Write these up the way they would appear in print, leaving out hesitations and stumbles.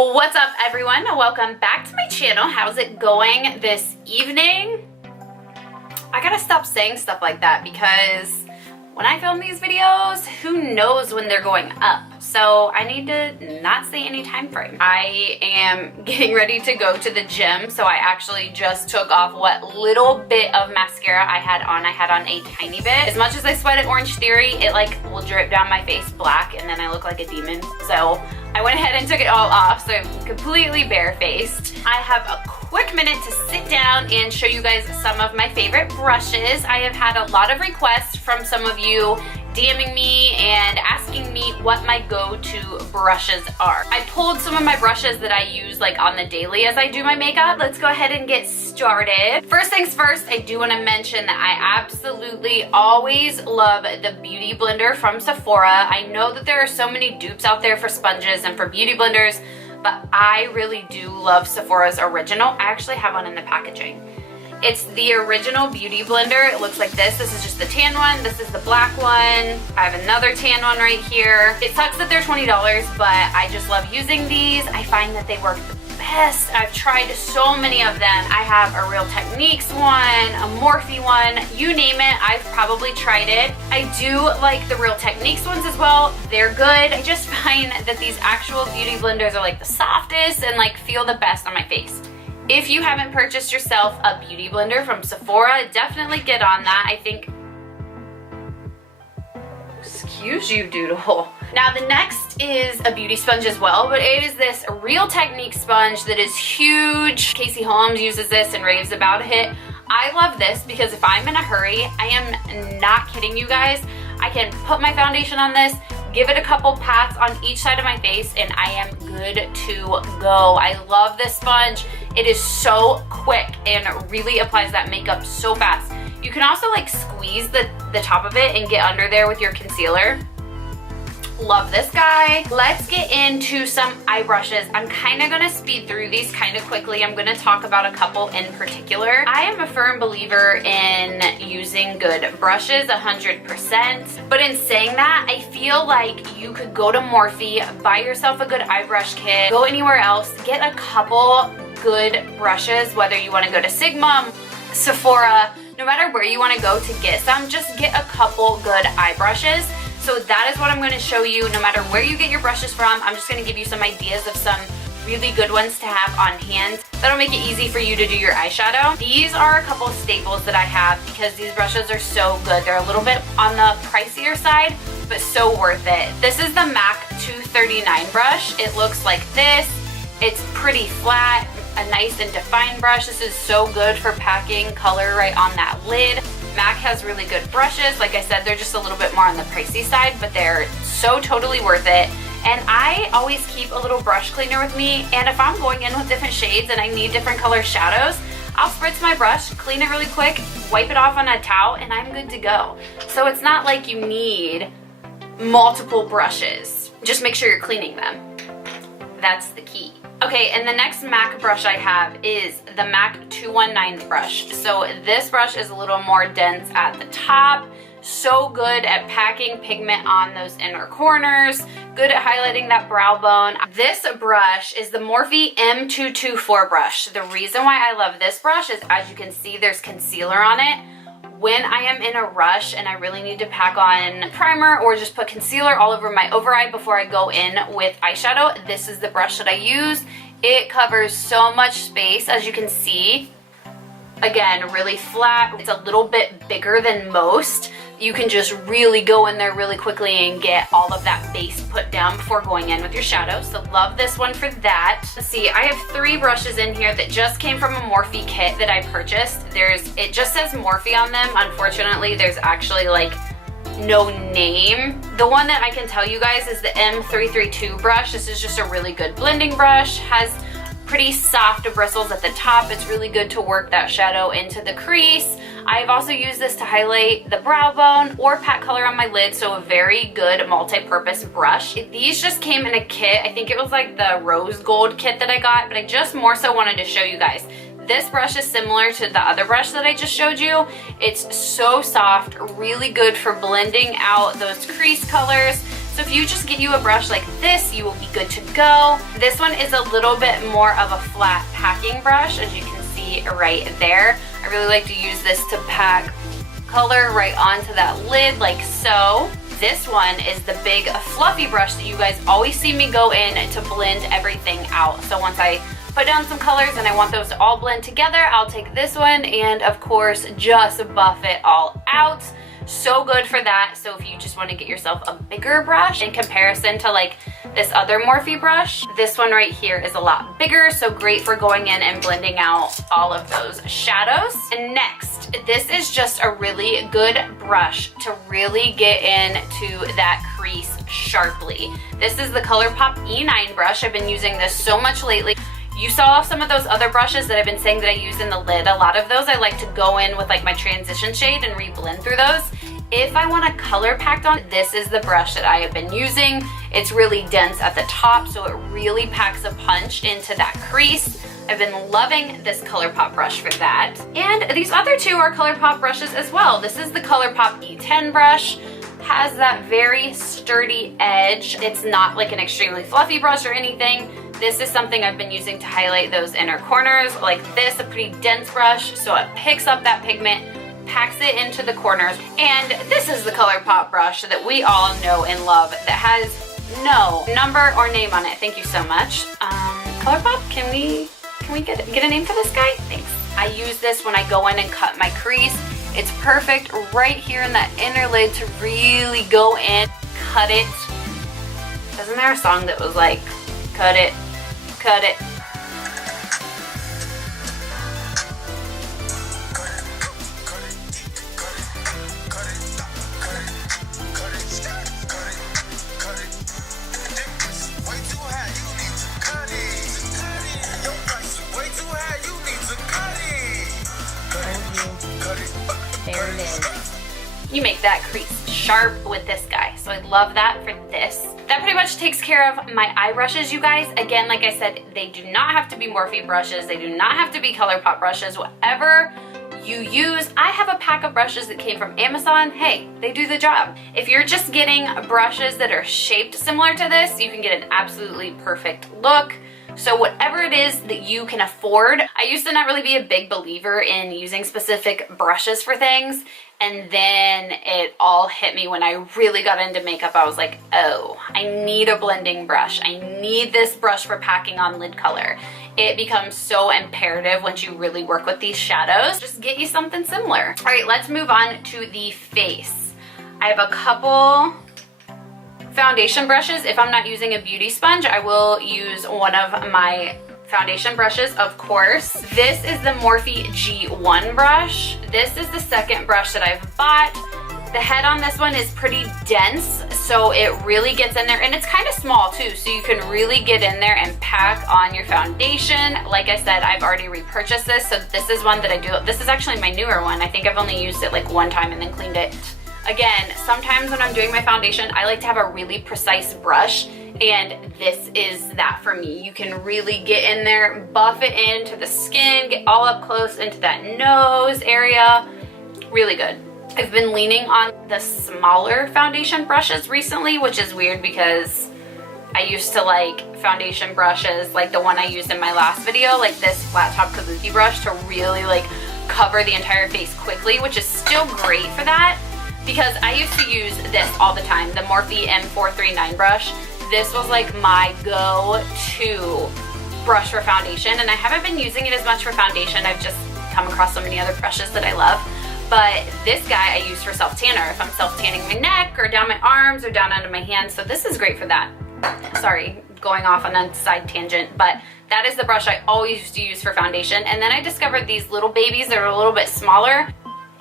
What's up, everyone? Welcome back to my channel. How's it going this evening? I gotta stop saying stuff like that because when I film these videos, who knows when they're going up? So I need to not say any time frame. I am getting ready to go to the gym, so I actually just took off what little bit of mascara I had on. I had on a tiny bit. As much as I sweat at Orange Theory, it like will drip down my face black and then I look like a demon. So I went ahead and took it all off, so I'm completely barefaced. I have a quick minute to sit down and show you guys some of my favorite brushes. I have had a lot of requests from some of you DMing me and asking me what my go-to brushes are. I pulled some of my brushes that I use like on the daily as I do my makeup. Let's go ahead and get started. First things first, I do want to mention that I absolutely always love the Beauty Blender from Sephora. I know that there are so many dupes out there for sponges and for beauty blenders, but I really do love Sephora's original. I actually have one in the packaging. It's the original Beauty Blender. It looks like this. This is just the tan one. This is the black one. I have another tan one right here. It sucks that they're $20, but I just love using these. I find that they work the best. I've tried so many of them. I have a Real Techniques one, a Morphe one, you name it, I've probably tried it. I do like the Real Techniques ones as well. They're good. I just find that these actual beauty blenders are like the softest and like feel the best on my face. If you haven't purchased yourself a beauty blender from Sephora, definitely get on that. I think, excuse you, doodle. Now the next is a beauty sponge as well, but it is this Real Techniques sponge that is huge. Casey Holmes uses this and raves about it. I love this because if I'm in a hurry, I am not kidding you guys, I can put my foundation on this, give it a couple pats on each side of my face, and I am good to go. I love this sponge. It is so quick and really applies that makeup so fast. You can also like squeeze the top of it and get under there with your concealer. Love this guy. Let's get into some eye brushes. I'm kind of going to speed through these kind of quickly. I'm going to talk about a couple in particular. I am a firm believer in using good brushes 100%. But in saying that, I feel like you could go to Morphe, buy yourself a good eye brush kit, go anywhere else, get a couple good brushes, whether you want to go to Sigma, Sephora, no matter where you want to go to get some, just get a couple good eye brushes. So that is what I'm going to show you. No matter where you get your brushes from, I'm just going to give you some ideas of some really good ones to have on hand. That'll make it easy for you to do your eyeshadow. These are a couple of staples that I have because these brushes are so good. They're a little bit on the pricier side, but so worth it. This is the MAC 239 brush. It looks like this. It's pretty flat, a nice and defined brush. This is so good for packing color right on that lid. MAC has really good brushes. Like I said, they're just a little bit more on the pricey side, but they're so totally worth it. And I always keep a little brush cleaner with me, and if I'm going in with different shades and I need different color shadows, I'll spritz my brush, clean it really quick, wipe it off on a towel, and I'm good to go. So it's not like you need multiple brushes. Just make sure you're cleaning them. That's the key. Okay, and the next MAC brush I have is the MAC 219 brush. So this brush is a little more dense at the top. So good at packing pigment on those inner corners. Good at highlighting that brow bone. This brush is the Morphe M224 brush. The reason why I love this brush is, as you can see, there's concealer on it. When I am in a rush and I really need to pack on primer or just put concealer all over my over eye before I go in with eyeshadow, this is the brush that I use. It covers so much space, as you can see. Again, really flat. It's a little bit bigger than most. You can just really go in there really quickly and get all of that base put down before going in with your shadow. So love this one for that. Let's see, I have 3 brushes in here that just came from a Morphe kit that I purchased. It just says Morphe on them. Unfortunately, there's actually like no name. The one that I can tell you guys is the M332 brush. This is just a really good blending brush. Has pretty soft bristles at the top. It's really good to work that shadow into the crease. I've also used this to highlight the brow bone or pat color on my lid, so a very good multi-purpose brush. These just came in a kit. I think it was like the rose gold kit that I got, but I just more so wanted to show you guys. This brush is similar to the other brush that I just showed you. It's so soft, really good for blending out those crease colors. So if you just get you a brush like this, you will be good to go. This one is a little bit more of a flat packing brush, as you can see right there. I really like to use this to pack color right onto that lid like so. This one is the big fluffy brush that you guys always see me go in to blend everything out. So once I put down some colors and I want those to all blend together, I'll take this one and of course just buff it all out. So good for that. So if you just want to get yourself a bigger brush in comparison to like this other Morphe brush, this one right here is a lot bigger, so great for going in and blending out all of those shadows. And next, this is just a really good brush to really get into that crease sharply. This is the ColourPop E9 brush. I've been using this so much lately. You saw some of those other brushes that I've been saying that I use in the lid. A lot of those I like to go in with like my transition shade and re-blend through those. If I want a color packed on, this is the brush that I have been using. It's really dense at the top, so it really packs a punch into that crease. I've been loving this ColourPop brush for that. And these other two are ColourPop brushes as well. This is the ColourPop E10 brush. Has that very sturdy edge. It's not like an extremely fluffy brush or anything. This is something I've been using to highlight those inner corners like this, a pretty dense brush, so it picks up that pigment, packs it into the corners. And this is the ColourPop brush that we all know and love that has no number or name on it. Thank you so much. ColourPop, can we get a name for this guy? Thanks. I use this when I go in and cut my crease. It's perfect right here in that inner lid to really go in, cut it. Isn't there a song that was like, cut it, cut it? There it is. You make that crease sharp with this guy, so I love that for this. That pretty much takes care of my eye brushes, you guys. Again, like I said, they do not have to be Morphe brushes. They do not have to be ColourPop brushes. Whatever you use, I have a pack of brushes that came from Amazon. Hey, they do the job. If you're just getting brushes that are shaped similar to this, you can get an absolutely perfect look. So whatever it is that you can afford. I used to not really be a big believer in using specific brushes for things, and then it all hit me when I really got into makeup. I was like, oh, I need a blending brush. I need this brush for packing on lid color. It becomes so imperative once you really work with these shadows. Just get you something similar. All right, let's move on to the face. I have a couple foundation brushes. If I'm not using a beauty sponge, I will use one of my foundation brushes, of course. This is the Morphe G1 brush. This is the second brush that I've bought. The head on this one is pretty dense, so it really gets in there, and it's kind of small too, so you can really get in there and pack on your foundation. Like I said, I've already repurchased this, so this is one that I do. This is actually my newer one. I think I've only used it like one time and then cleaned it. Again, sometimes when I'm doing my foundation, I like to have a really precise brush, and this is that for me. You can really get in there, buff it into the skin, get all up close into that nose area. Really good. I've been leaning on the smaller foundation brushes recently, which is weird because I used to like foundation brushes like the one I used in my last video, like this flat top kabuki brush, to really like cover the entire face quickly, which is still great for that. Because I used to use this all the time, the Morphe M439 brush. This was like my go-to brush for foundation, and I haven't been using it as much for foundation. I've just come across so many other brushes that I love. But this guy I use for self-tanner, if I'm self-tanning my neck or down my arms or down under my hands, so this is great for that. Sorry, going off on a side tangent, but that is the brush I always used to use for foundation. And then I discovered these little babies that are a little bit smaller.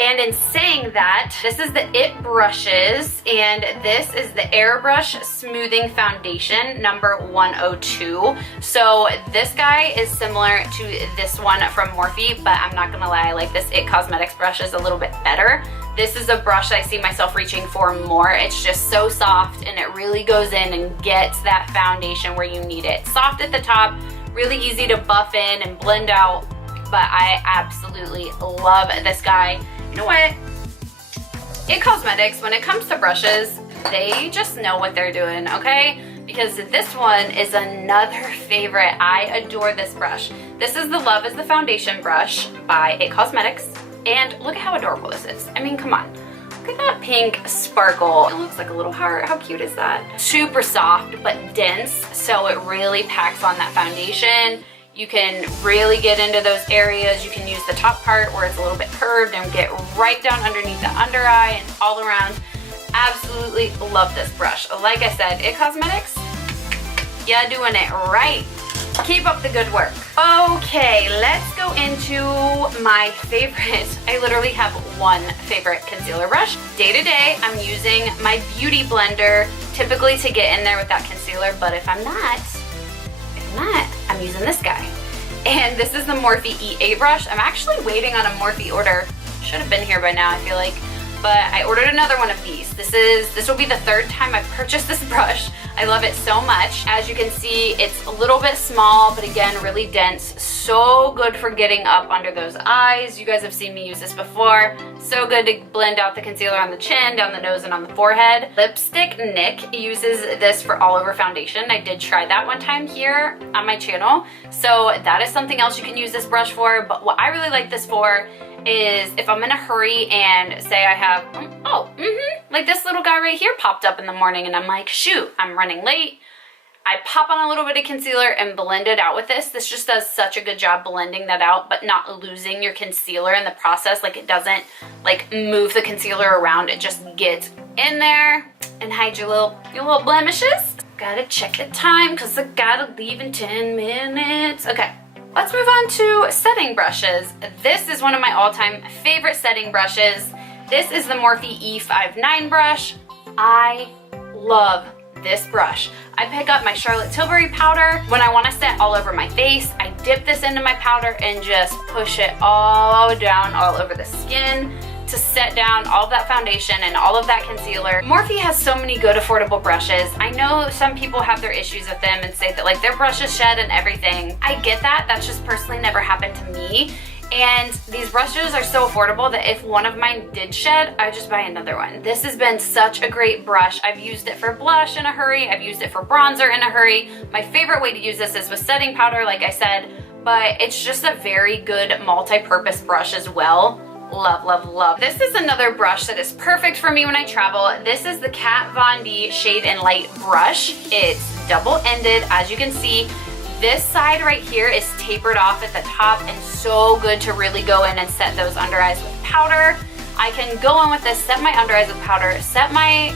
And in saying that, this is the IT brushes, and this is the Airbrush Smoothing Foundation number 102. So this guy is similar to this one from Morphe, but I'm not gonna lie, I like this IT Cosmetics brushes a little bit better. This is a brush I see myself reaching for more. It's just so soft, and it really goes in and gets that foundation where you need it. Soft at the top, really easy to buff in and blend out, but I absolutely love this guy. You know what? IT Cosmetics, when it comes to brushes, they just know what they're doing, okay? Because this one is another favorite. I adore this brush. This is the Love is the Foundation brush by It Cosmetics. And look at how adorable this is. I mean, come on. Look at that pink sparkle. It looks like a little heart. How cute is that? Super soft but dense, so it really packs on that foundation. You can really get into those areas. You can use the top part where it's a little bit curved and get right down underneath the under eye and all around. Absolutely love this brush. Like I said, It Cosmetics, yeah, doing it right. Keep up the good work. Okay, let's go into my favorite. I literally have one favorite concealer brush. Day to day, I'm using my Beauty Blender typically to get in there with that concealer, but if I'm not, I'm using this guy. And this is the Morphe E8 brush. I'm actually waiting on a Morphe order. Should have been here by now, I feel like. But I ordered another one of these. This will be the third time I've purchased this brush. I love it so much. As you can see, it's a little bit small, but again, really dense. So good for getting up under those eyes. You guys have seen me use this before. So good to blend out the concealer on the chin, down the nose, and on the forehead. Lipstick Nick uses this for all over foundation. I did try that one time here on my channel. So that is something else you can use this brush for. But what I really like this for is if I'm in a hurry and say I have, like this little guy right here popped up in the morning and I'm like, shoot, I'm running late. I pop on a little bit of concealer and blend it out with this. This just does such a good job blending that out, but not losing your concealer in the process. Like it doesn't like move the concealer around. It just gets in there and hides your little blemishes. Gotta check the time because I gotta leave in 10 minutes. Okay. Let's move on to setting brushes. This is one of my all-time favorite setting brushes. This is the Morphe E59 brush. I love this brush. I pick up my Charlotte Tilbury powder. When I want to set all over my face, I dip this into my powder and just push it all down all over the skin to set down all of that foundation and all of that concealer. Morphe has so many good affordable brushes. I know some people have their issues with them and say that like their brushes shed and everything. I get that. That's just personally never happened to me. And these brushes are so affordable that if one of mine did shed, I would just buy another one. This has been such a great brush. I've used it for blush in a hurry. I've used it for bronzer in a hurry. My favorite way to use this is with setting powder, like I said, but it's just a very good multi-purpose brush as well. Love, love, love. This is another brush that is perfect for me when I travel. This is the Kat Von D Shade and Light brush. It's double-ended, as you can see. This side right here is tapered off at the top and so good to really go in and set those under eyes with powder. I can go in with this, set my under eyes with powder, set my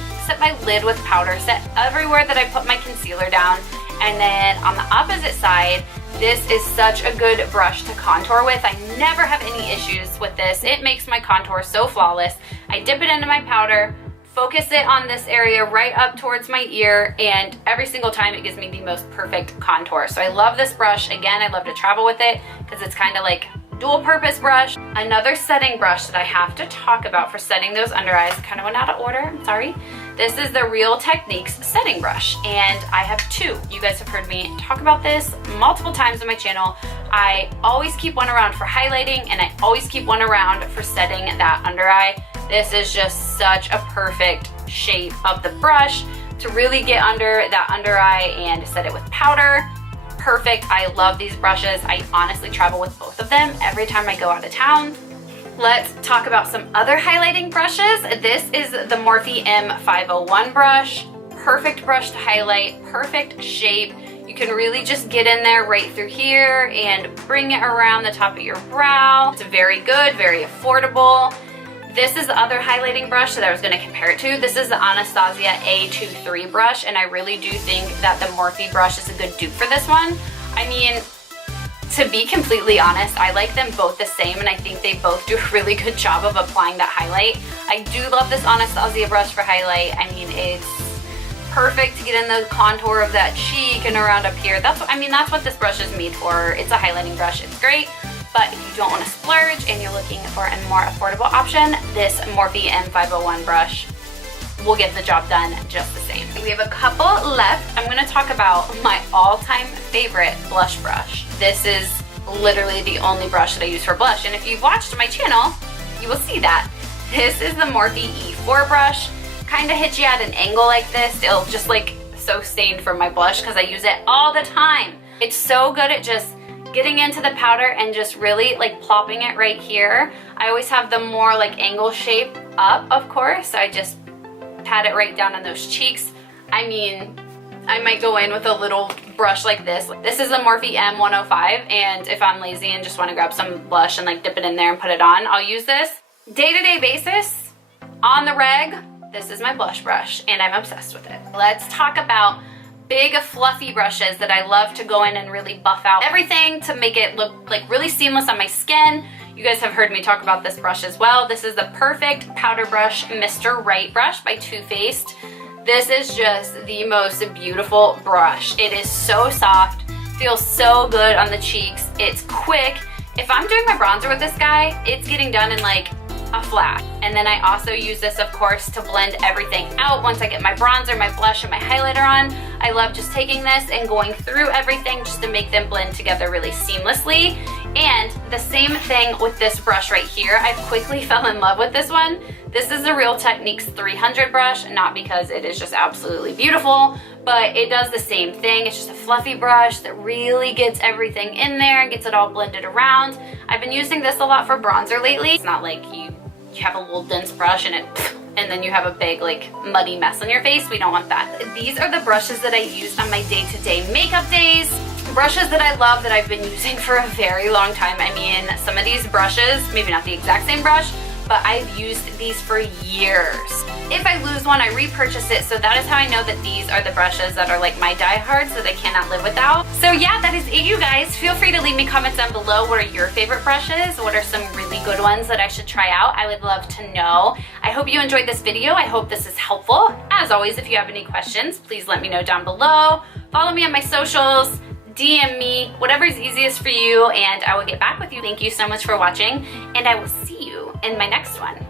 lid with powder, set everywhere that I put my concealer down. And then on the opposite side, this is such a good brush to contour with. I never have any issues with this. It makes my contour so flawless. I dip it into my powder, focus it on this area right up towards my ear, and every single time it gives me the most perfect contour. So I love this brush. Again, I love to travel with it because it's kind of like dual purpose brush. Another setting brush that I have to talk about for setting those under eyes, kind of went out of order, I'm sorry. This is the Real Techniques setting brush, and I have two. You guys have heard me talk about this multiple times on my channel. I always keep one around for highlighting, and I always keep one around for setting that under eye. This is just such a perfect shape of the brush to really get under that under eye and set it with powder. Perfect. I love these brushes. I honestly travel with both of them every time I go out of town. Let's talk about some other highlighting brushes. This is the Morphe M501 brush. Perfect brush to highlight, perfect shape. You can really just get in there right through here and bring it around the top of your brow. It's very good, very affordable. This is the other highlighting brush that I was going to compare it to. This is the Anastasia A23 brush, and I really do think that the Morphe brush is a good dupe for this one. I mean, to be completely honest, I like them both the same, and I think they both do a really good job of applying that highlight. I do love this Anastasia brush for highlight. I mean, it's perfect to get in the contour of that cheek and around up here. That's what this brush is made for. It's a highlighting brush. It's great. But if you don't want to splurge and you're looking for a more affordable option, this Morphe M501 brush will get the job done just the same. We have a couple left. I'm going to talk about my all-time favorite blush brush. This is literally the only brush that I use for blush, and if you've watched my channel, you will see that. This is the Morphe E4 brush. kind of hits you at an angle like this, it'll just like so stained from my blush because I use it all the time. It's so good at just getting into the powder and just really like plopping it right here. I always have the more like angle shape up, of course, so I just pat it right down on those cheeks. I mean, I might go in with a little brush like this. This is a Morphe M105, and if I'm lazy and just want to grab some blush and like dip it in there and put it on, I'll use this. Day-to-day basis, on the reg, this is my blush brush, and I'm obsessed with it. Let's talk about big fluffy brushes that I love to go in and really buff out everything to make it look like really seamless on my skin. You guys have heard me talk about this brush as well. This is the Perfect Powder Brush Mr. Right brush by Too Faced. This is just the most beautiful brush. It is so soft, feels so good on the cheeks. It's quick. If I'm doing my bronzer with this guy, it's getting done in like a flash. And then I also use this, of course, to blend everything out. Once I get my bronzer, my blush, and my highlighter on, I love just taking this and going through everything just to make them blend together really seamlessly. And the same thing with this brush right here. I quickly fell in love with this one. This is the Real Techniques 300 brush, not because it is just absolutely beautiful, but it does the same thing. It's just a fluffy brush that really gets everything in there and gets it all blended around. I've been using this a lot for bronzer lately. It's not like you have a little dense brush and then you have a big like muddy mess on your face. We don't want that. These are the brushes that I use on my day-to-day makeup days. Brushes that I love that I've been using for a very long time. I mean, some of these brushes, maybe not the exact same brush, but I've used these for years. If I lose one, I repurchase it, so that is how I know that these are the brushes that are like my diehards that I cannot live without. So yeah, that is it, you guys. Feel free to leave me comments down below. What are your favorite brushes? What are some really good ones that I should try out? I would love to know. I hope you enjoyed this video. I hope this is helpful. As always, if you have any questions, please let me know down below. Follow me on my socials. DM me, whatever's easiest for you, and I will get back with you. Thank you so much for watching, and I will see you in my next one.